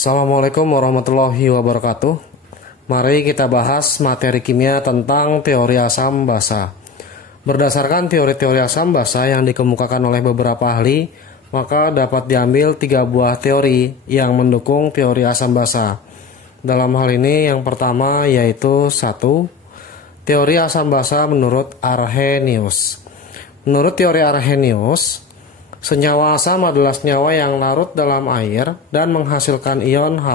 Assalamualaikum warahmatullahi wabarakatuh. Mari kita bahas materi kimia tentang teori asam basa. Berdasarkan teori-teori asam basa yang dikemukakan oleh beberapa ahli, maka dapat diambil 3 buah teori yang mendukung teori asam basa. Dalam hal ini yang pertama yaitu 1. Teori asam basa menurut Arrhenius. Menurut teori Arrhenius, senyawa asam adalah senyawa yang larut dalam air dan menghasilkan ion H+.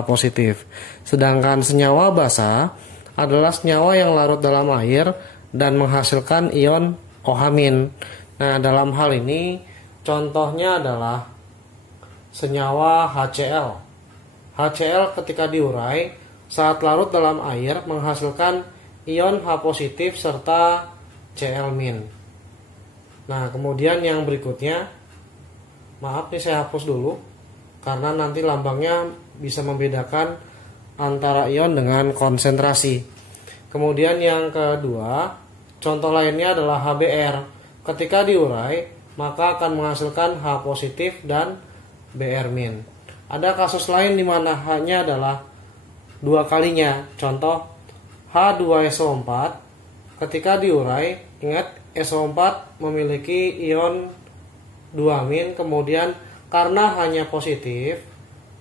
Sedangkan senyawa basa adalah senyawa yang larut dalam air dan menghasilkan ion OH-. Nah, dalam hal ini contohnya adalah senyawa HCl. HCl ketika diurai saat larut dalam air menghasilkan ion H+ serta Cl-. Nah, kemudian yang berikutnya, maaf nih saya hapus dulu karena nanti lambangnya bisa membedakan antara ion dengan konsentrasi. Kemudian yang kedua, contoh lainnya adalah HBr. Ketika diurai maka akan menghasilkan H+ dan Br-. Ada kasus lain di mana H-nya adalah 2 kalinya. Contoh H2SO4. Ketika diurai, ingat SO4 memiliki ion 2-, kemudian karena hanya positif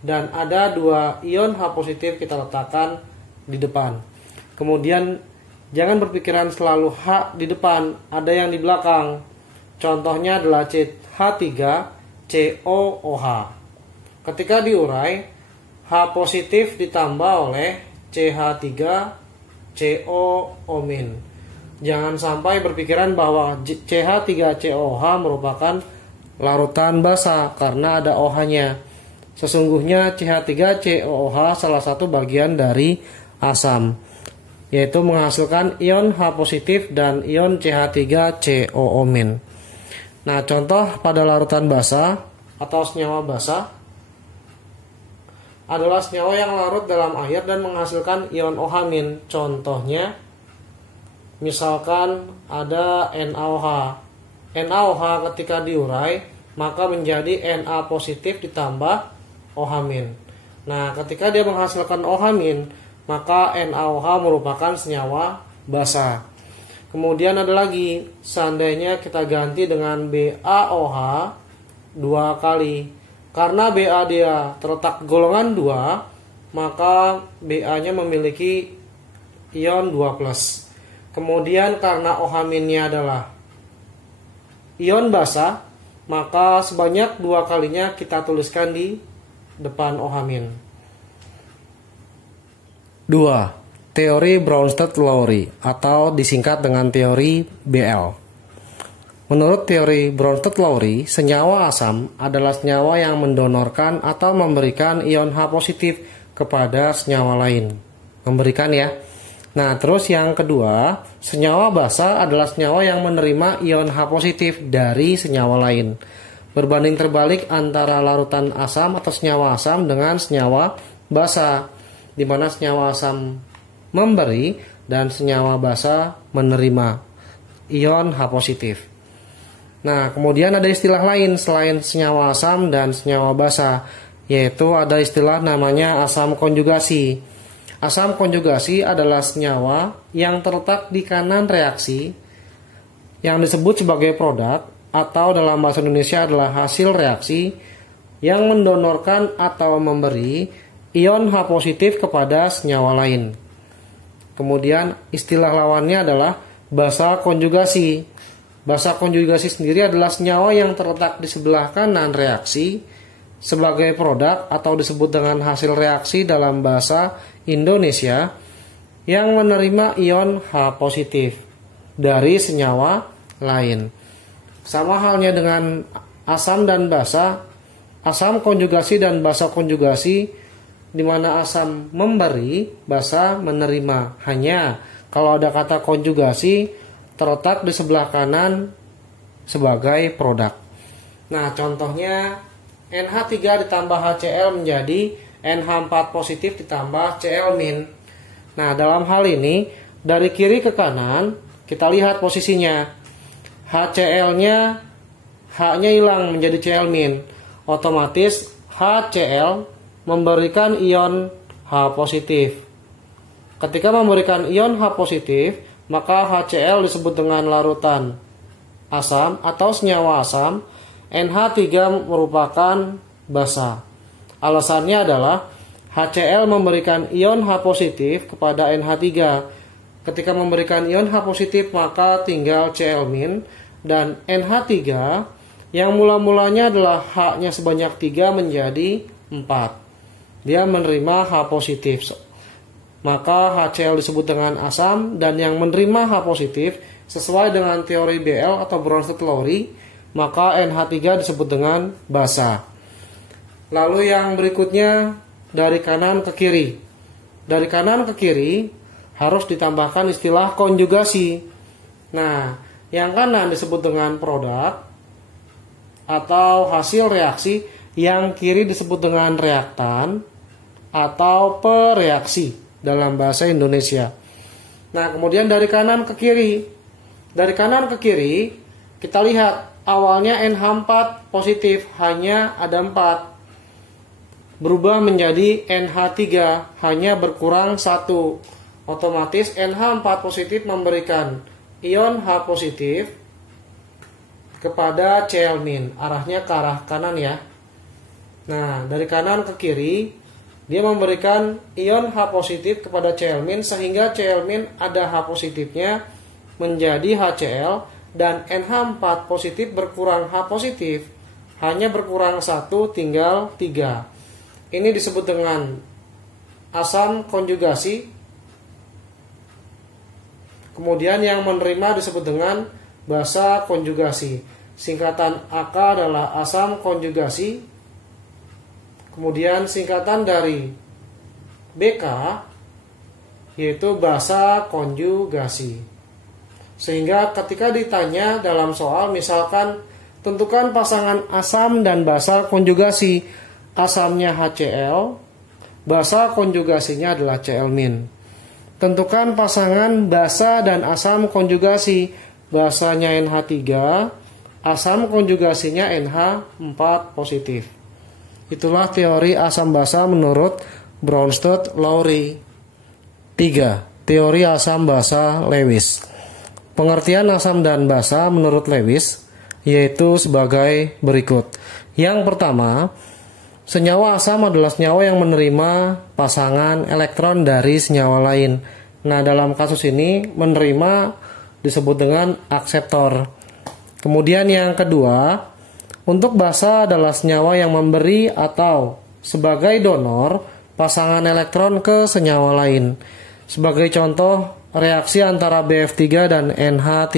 dan ada 2 ion H+ kita letakkan di depan. Kemudian jangan berpikiran selalu H di depan, ada yang di belakang. Contohnya adalah CH3COOH. Ketika diurai, H+ ditambah oleh CH3COO-. Jangan sampai berpikiran bahwa CH3COOH merupakan larutan basa karena ada OH-nya. Sesungguhnya CH3COOH salah satu bagian dari asam, yaitu menghasilkan ion H+ dan ion CH3COO-. Nah, contoh pada larutan basa atau senyawa basa adalah senyawa yang larut dalam air dan menghasilkan ion OH-. Contohnya misalkan ada NaOH. NaOH ketika diurai maka menjadi Na+ ditambah OH-. Nah, ketika dia menghasilkan OH-, maka NaOH merupakan senyawa basa. Kemudian ada lagi, seandainya kita ganti dengan BaOH 2 kali. Karena Ba dia terletak golongan 2, maka Ba-nya memiliki ion 2+. Kemudian karena OH-nya adalah ion basa, maka sebanyak 2 kalinya kita tuliskan di depan OH-. 2. Teori Bronsted-Lowry atau disingkat dengan teori BL. Menurut teori Bronsted-Lowry, senyawa asam adalah senyawa yang mendonorkan atau memberikan ion H+ kepada senyawa lain. Memberikan ya. Nah, terus yang kedua, senyawa basa adalah senyawa yang menerima ion H+ dari senyawa lain. Berbanding terbalik antara larutan asam atau senyawa asam dengan senyawa basa, di mana senyawa asam memberi dan senyawa basa menerima ion H+. Nah, kemudian ada istilah lain selain senyawa asam dan senyawa basa, yaitu ada istilah namanya asam konjugasi. Asam konjugasi adalah senyawa yang terletak di kanan reaksi yang disebut sebagai produk, atau dalam bahasa Indonesia adalah hasil reaksi yang mendonorkan atau memberi ion H+ kepada senyawa lain. Kemudian istilah lawannya adalah basa konjugasi. Basa konjugasi sendiri adalah senyawa yang terletak di sebelah kanan reaksi sebagai produk atau disebut dengan hasil reaksi dalam bahasa Indonesia yang menerima ion H+ dari senyawa lain. Sama halnya dengan asam dan basa, asam konjugasi dan basa konjugasi, di mana asam memberi, basa menerima. Hanya kalau ada kata konjugasi terletak di sebelah kanan sebagai produk. Nah, contohnya NH3 ditambah HCl menjadi NH4+ ditambah Cl-. Nah, dalam hal ini dari kiri ke kanan kita lihat posisinya. HCl-nya, H-nya hilang menjadi Cl-. Otomatis HCl memberikan ion H positif. Ketika memberikan ion H positif, maka HCl disebut dengan larutan asam atau senyawa asam. NH3 merupakan basa. Alasannya adalah HCl memberikan ion H positif kepada NH3. Ketika memberikan ion H positif, maka tinggal Cl- dan NH3 yang mula-mulanya adalah H-nya sebanyak 3 menjadi 4. Dia menerima H positif. Maka HCl disebut dengan asam, dan yang menerima H positif sesuai dengan teori Bl atau Bronsted-Lowry, maka NH3 disebut dengan basa. Lalu yang berikutnya dari kanan ke kiri. Dari kanan ke kiri harus ditambahkan istilah konjugasi. Nah, yang kanan disebut dengan produk atau hasil reaksi, yang kiri disebut dengan reaktan atau pereaksi dalam bahasa Indonesia. Nah, kemudian dari kanan ke kiri. Dari kanan ke kiri, kita lihat awalnya NH4 positif, hanya ada 4. Berubah menjadi NH3, hanya berkurang 1. Otomatis NH4 positif memberikan ion H positif kepada Cl-. Arahnya ke arah kanan ya. Nah, dari kanan ke kiri, dia memberikan ion H positif kepada Cl- sehingga Cl- ada H positifnya menjadi HCl, dan NH4 positif berkurang H positif, hanya berkurang 1 tinggal 3. Ini disebut dengan asam konjugasi. Kemudian yang menerima disebut dengan basa konjugasi. Singkatan AK adalah asam konjugasi. Kemudian singkatan dari BK yaitu basa konjugasi. Sehingga ketika ditanya dalam soal, misalkan tentukan pasangan asam dan basa konjugasi, asamnya HCl, basa konjugasinya adalah Cl-. Tentukan pasangan basa dan asam konjugasi, basanya NH3, asam konjugasinya NH4 positif. Itulah teori asam basa menurut Bronsted-Lowry. 3. Teori asam basa Lewis. Pengertian asam dan basa menurut Lewis yaitu sebagai berikut. Yang pertama, senyawa asam adalah senyawa yang menerima pasangan elektron dari senyawa lain. Nah, dalam kasus ini menerima disebut dengan akseptor. Kemudian yang kedua, untuk basa adalah senyawa yang memberi atau sebagai donor pasangan elektron ke senyawa lain. Sebagai contoh, reaksi antara BF3 dan NH3.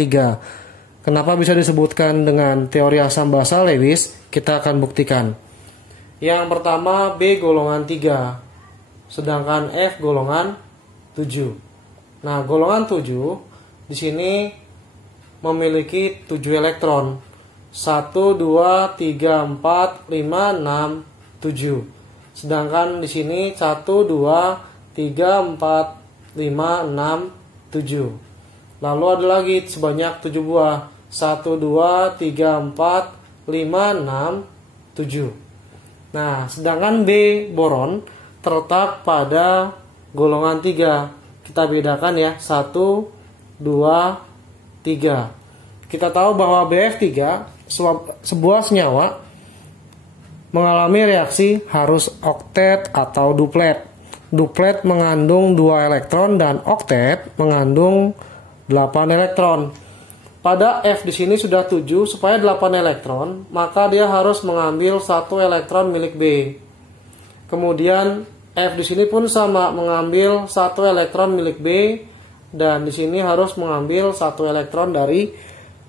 Kenapa bisa disebutkan dengan teori asam basa Lewis? Kita akan buktikan. Yang pertama, B golongan 3, sedangkan F golongan 7. Nah, golongan 7 di sini memiliki 7 elektron. 1, 2, 3, 4, 5, 6, 7. Sedangkan di sini 1, 2, 3, 4, 5, 6, 7. Lalu ada lagi sebanyak 7 buah. 1, 2, 3, 4, 5, 6, 7. Nah, sedangkan B boron terletak pada golongan 3. Kita bedakan ya, 1, 2, 3. Kita tahu bahwa BF3 sebuah senyawa mengalami reaksi harus oktet atau duplet. Duplet mengandung 2 elektron dan oktet mengandung 8 elektron. Pada F di sini sudah 7, supaya 8 elektron, maka dia harus mengambil 1 elektron milik B. Kemudian F di sini pun sama, mengambil 1 elektron milik B, dan di sini harus mengambil 1 elektron dari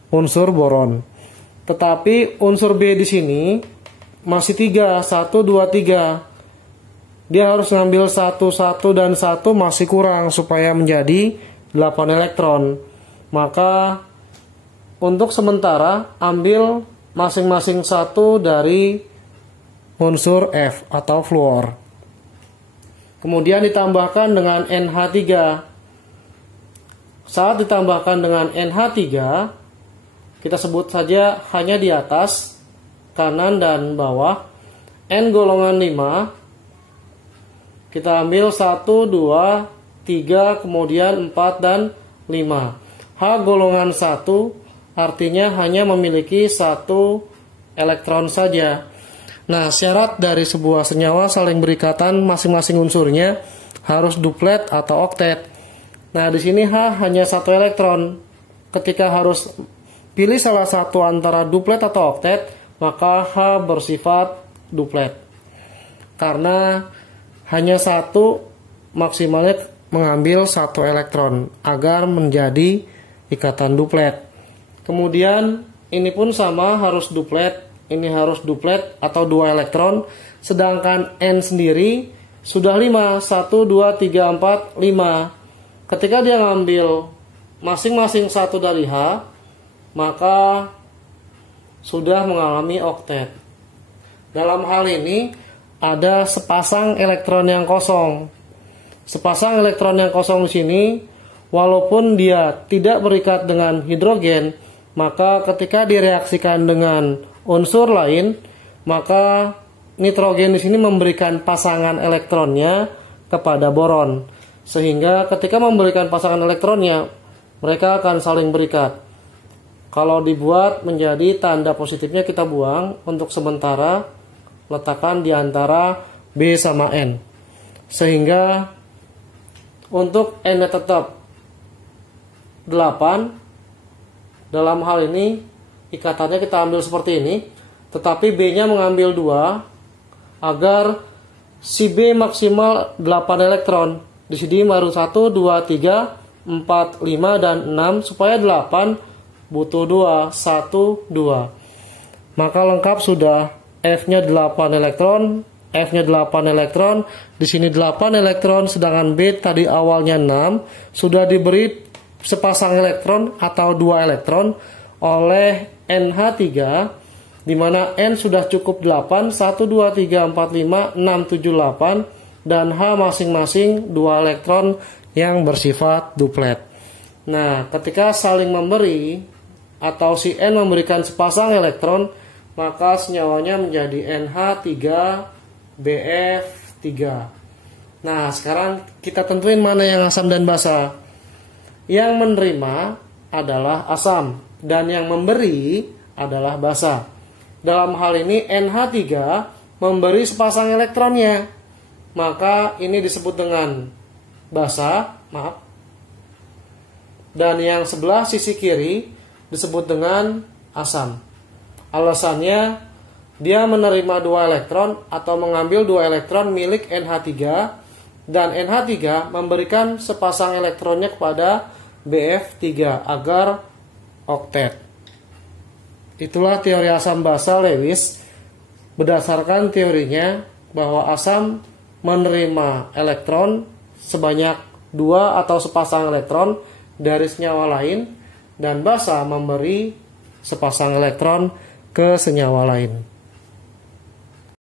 unsur boron. Tetapi unsur B di sini masih 3, 1, 2, 3. Dia harus mengambil 1, 1, dan 1 masih kurang supaya menjadi 8 elektron. Maka untuk sementara ambil masing-masing 1 dari unsur F atau fluor. Kemudian ditambahkan dengan NH3. Saat ditambahkan dengan NH3, kita sebut saja hanya di atas, kanan dan bawah, N golongan 5 Kita ambil 1, 2, 3, kemudian 4 dan 5. H golongan 1 artinya hanya memiliki 1 elektron saja. Nah, syarat dari sebuah senyawa saling berikatan masing-masing unsurnya harus duplet atau oktet. Nah, di sini H hanya 1 elektron. Ketika harus pilih salah satu antara duplet atau oktet, maka H bersifat duplet. Karena hanya 1 maksimalnya mengambil 1 elektron agar menjadi ikatan duplet. Kemudian ini pun sama, harus duplet. Ini harus duplet atau 2 elektron. Sedangkan N sendiri sudah 5. 1, 2, 3, 4, 5. Ketika dia ngambil masing-masing 1 dari H, maka sudah mengalami oktet. Dalam hal ini ada sepasang elektron yang kosong. Sepasang elektron yang kosong di sini, walaupun dia tidak berikat dengan hidrogen, maka ketika direaksikan dengan unsur lain, maka nitrogen di sini memberikan pasangan elektronnya kepada boron. Sehingga ketika memberikan pasangan elektronnya, mereka akan saling berikat. Kalau dibuat menjadi tanda positifnya kita buang, untuk sementara letakkan di antara B sama N. Sehingga untuk N-nya tetap 8. Dalam hal ini ikatannya kita ambil seperti ini, tetapi B-nya mengambil 2 agar si B maksimal 8 elektron. Di sini baru 1, 2, 3, 4, 5 dan 6, supaya 8 butuh 2, 1, 2. Maka lengkap sudah. F-nya 8 elektron, F-nya 8 elektron, di sini 8 elektron, sedangkan B tadi awalnya 6, sudah diberi sepasang elektron atau 2 elektron oleh NH3, di mana N sudah cukup 8, 1, 2, 3, 4, 5, 6, 7, 8, dan H masing-masing 2 elektron yang bersifat duplet. Nah, ketika saling memberi atau si N memberikan sepasang elektron, maka senyawanya menjadi NH3BF3. Nah, sekarang kita tentuin mana yang asam dan basa. Yang menerima adalah asam dan yang memberi adalah basa. Dalam hal ini NH3 memberi sepasang elektronnya, maka ini disebut dengan basa, dan yang sebelah sisi kiri disebut dengan asam. Alasannya dia menerima 2 elektron atau mengambil 2 elektron milik NH3, dan NH3 memberikan sepasang elektronnya kepada BF3 agar oktet. Itulah teori asam basa Lewis. Berdasarkan teorinya bahwa asam menerima elektron sebanyak 2 atau sepasang elektron dari senyawa lain, dan basa memberi sepasang elektron ke senyawa lain.